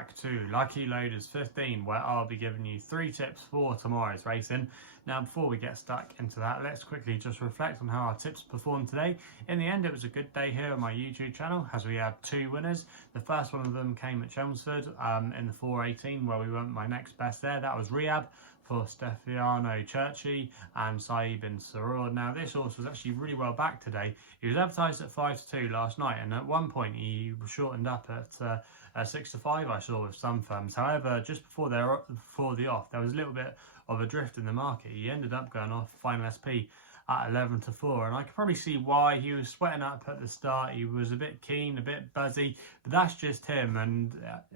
back to Lucky Loaders 15, where I'll be giving you 3 tips for tomorrow's racing. Now, before we get stuck into that, let's quickly just reflect on how our tips performed today. In the end, it was a good day here on my YouTube channel, as we had 2 winners. The first one of them came at Chelmsford in the 418, where we went my next best there. That was Rehab for Stefano Churchy and Saib bin Saror. Now, this horse was actually really well back today. He was advertised at 5-2 last night, and at one point he shortened up at 6-5, I saw with some firms. However, just before the off, there was a little bit of a drift in the market. He ended up going off final SP at 11-4, and I could probably see why. He was sweating up at the start. He was a bit keen, a bit buzzy, but that's just him. And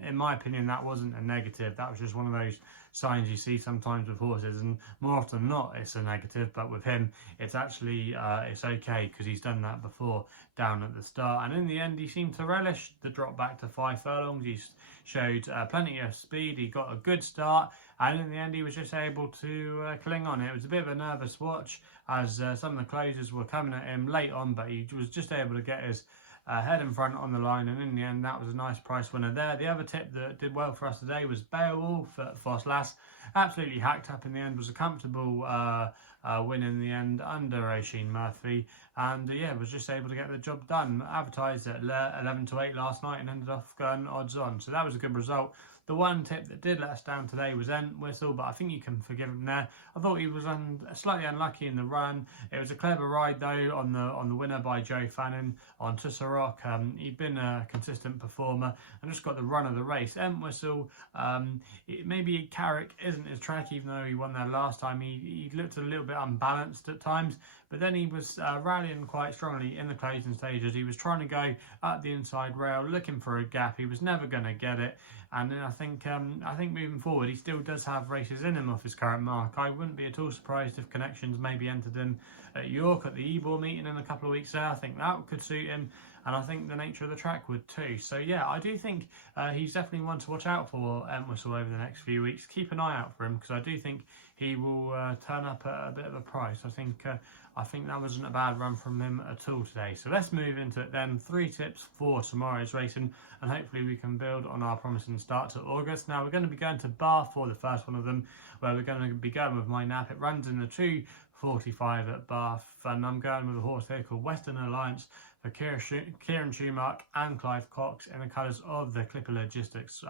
in my opinion, that wasn't a negative. That was just one of those signs you see sometimes with horses, and more often than not, it's a negative. But with him, it's actually it's okay, because he's done that before down at the start. And in the end, he seemed to relish the drop back to 5 furlongs. He showed plenty of speed. He got a good start, and in the end, he was just able to cling on. It was a bit of a nervous watch, as some of the closers were coming at him late on, but he was just able to get his head in front on the line, and in the end, that was a nice price winner there. The other tip that did well for us today was Beowulf at Foss. Absolutely hacked up in the end, was a comfortable win in the end under Oisin Murphy, and yeah, was just able to get the job done. Advertised at 11-8 last night and ended up going odds on, so that was a good result. The one tip that did let us down today was Entwistle, but I think you can forgive him there. I thought he was slightly unlucky in the run. It was a clever ride though on the winner by Joe Fannin on Tussarock. He'd been a consistent performer and just got the run of the race. Entwistle, maybe Carrick isn't his track, even though he won there last time. He looked a little bit unbalanced at times, but then he was rallying quite strongly in the closing stages. He was trying to go up the inside rail, looking for a gap. He was never going to get it, and then I think moving forward, he still does have races in him off his current mark. I wouldn't be at all surprised if Connections maybe entered him at York at the Ebor meeting in a couple of weeks there. I think that could suit him, and I think the nature of the track would too. So yeah, I do think he's definitely one to watch out for, Entwistle, over the next few weeks. Keep an eye out for him, because I do think he will turn up at a bit of a price. I think that wasn't a bad run from him at all today. So let's move into it then. 3 tips for tomorrow's racing, and hopefully we can build on our promising start to August. Now, we're going to be going to Bath for the first one of them, where we're going to be going with my nap. It runs in the 2:45 at Bath, and I'm going with a horse here called Western Alliance for Kieran Schumacher and Clive Cox in the colours of the Clipper Logistics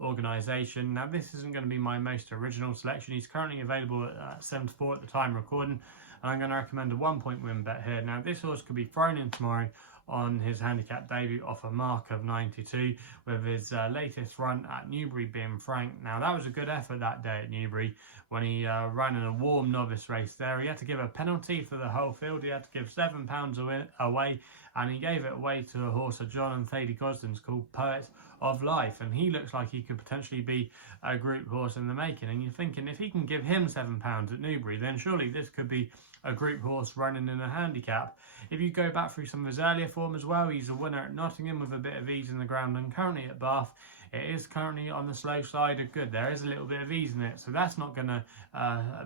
organisation. Now, this isn't going to be my most original selection. He's currently available at 7-4 at the time recording, and I'm going to recommend a 1-point win bet here. Now, this horse could be thrown in tomorrow on his handicap debut off a mark of 92, with his latest run at Newbury being frank. Now, that was a good effort that day at Newbury when he ran in a warm novice race there. He had to give a penalty for the whole field. He had to give £7 away, and he gave it away to a horse of John and Thady Gosden's called Poet of Life, and he looks like he could potentially be a group horse in the making. And you're thinking, if he can give him £7 at Newbury, then surely this could be a group horse running in a handicap. If you go back through some of his earlier form as well, he's a winner at Nottingham with a bit of ease in the ground, and currently at Bath, it is currently on the slow side of good. There is a little bit of ease in it, so that's not going to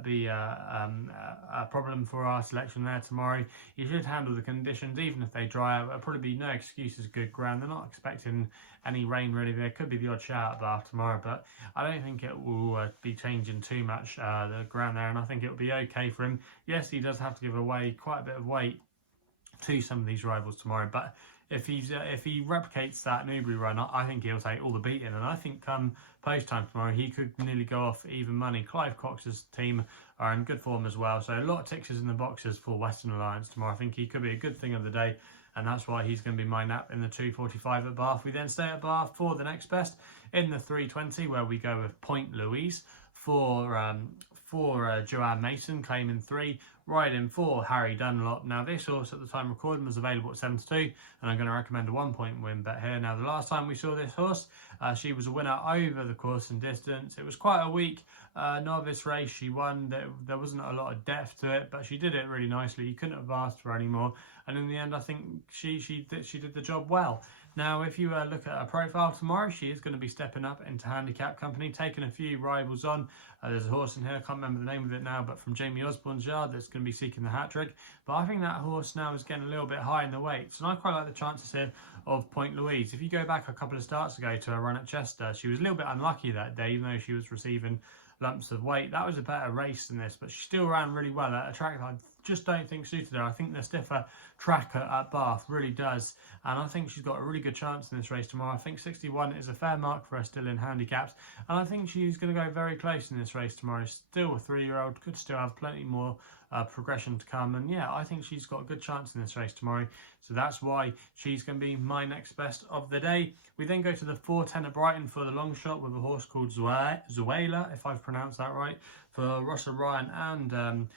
be a problem for our selection there tomorrow. He should handle the conditions, even if they dry out. There'll probably be no excuses, good ground. They're not expecting any rain really. There could be the odd shower at Bath tomorrow, but I don't think it will be changing too much the ground there, and I think it will be okay for him. Yes, he does have to give away quite a bit of weight to some of these rivals tomorrow, but if he replicates that Newbury run, I think he'll take all the beating, and I think come post time tomorrow he could nearly go off even money. Clive Cox's team are in good form as well, so a lot of ticks in the boxes for Western Alliance tomorrow. I think he could be a good thing of the day, and that's why he's going to be my nap in the 2:45 at Bath. We then stay at Bath for the next best in the 3:20, where we go with Point Louise for Joanne Mason, claiming 3, riding for Harry Dunlop. Now, this horse at the time recording was available at 7-2, and I'm going to recommend a 1-point win bet here. Now, the last time we saw this horse, she was a winner over the course and distance. It was quite a weak novice race. She won. There wasn't a lot of depth to it, but she did it really nicely. You couldn't have asked for any more, and in the end, I think she did the job well. Now, if you look at her profile tomorrow, she is going to be stepping up into handicap company, taking a few rivals on. There's a horse in here, I can't remember the name of it now, but from Jamie Osborne's yard that's going to be seeking the hat-trick. But I think that horse now is getting a little bit high in the weights, and I quite like the chances here of Point Louise. If you go back a couple of starts ago to her run at Chester, she was a little bit unlucky that day, even though she was receiving lumps of weight. That was a better race than this, but she still ran really well at a track that I just don't think suited her. I think the stiffer track at Bath really does, and I think she's got a really good chance in this race tomorrow. I think 61 is a fair mark for her still in handicaps, and I think she's going to go very close in this race tomorrow. Still a 3-year-old, could still have plenty more progression to come, and yeah, I think she's got a good chance in this race tomorrow, so that's why she's going to be my next best of the day. We then go to the 4:10 at Brighton for the long shot with a horse called Zwelela, if I've pronounced that right, for Russell Ryan and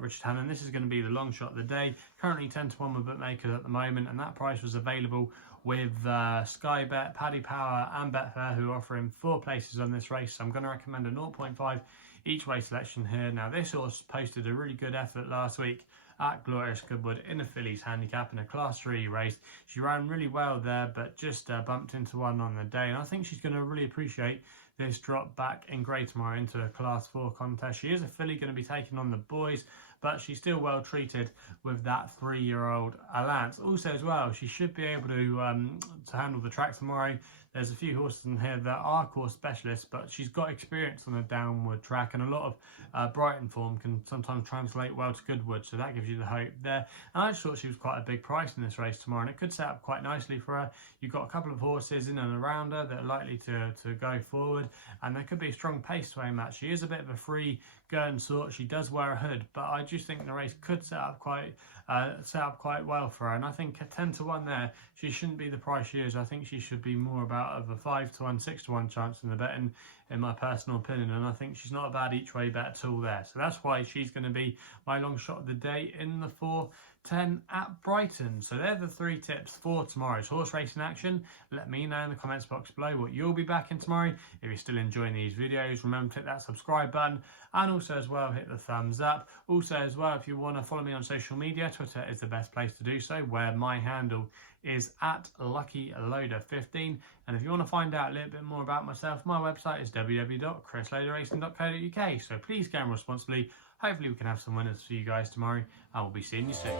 Richard Hannon. This is going to be the long shot of the day. Currently 10-1 with bookmakers at the moment, and that price was available with SkyBet, Paddy Power and Betfair, who are offering 4 places on this race. So I'm going to recommend a 0.5 each way selection here. Now, this horse posted a really good effort last week at Glorious Goodwood in a fillies handicap in a Class 3 race. She ran really well there, but just bumped into one on the day, and I think she's going to really appreciate this drop back in grey tomorrow into a Class 4 contest. She is a filly going to be taking on the boys, but she's still well treated with that 3-year-old Alliance. Also as well, she should be able to handle the track tomorrow. There's a few horses in here that are course specialists, but she's got experience on a downward track, and a lot of Brighton form can sometimes translate well to Goodwood, so that gives you the hope there. And I just thought she was quite a big price in this race tomorrow, and it could set up quite nicely for her. You've got a couple of horses in and around her that are likely to go forward, and there could be a strong pace to aim at. She is a bit of a free going sort. She does wear a hood, but I just think the race could set up quite well for her, and I think at 10-1 there, she shouldn't be the price she is. I think she should be more about of a 5-1, 6-1 chance in the betting, in my personal opinion, and I think she's not a bad each way bet at all there. So that's why she's going to be my long shot of the day in the 4:10 at Brighton. So they're the 3 tips for tomorrow's horse racing action. Let me know in the comments box below what you'll be backing tomorrow. If you're still enjoying these videos, remember to hit that subscribe button, and also as well hit the thumbs up. Also as well, if you want to follow me on social media, Twitter is the best place to do so, where my handle is at LuckyLoader15. And if you want to find out a little bit more about myself, my website is www.chrisloaderracing.co.uk. So please gamble responsibly. Hopefully we can have some winners for you guys tomorrow, and we'll be seeing you soon.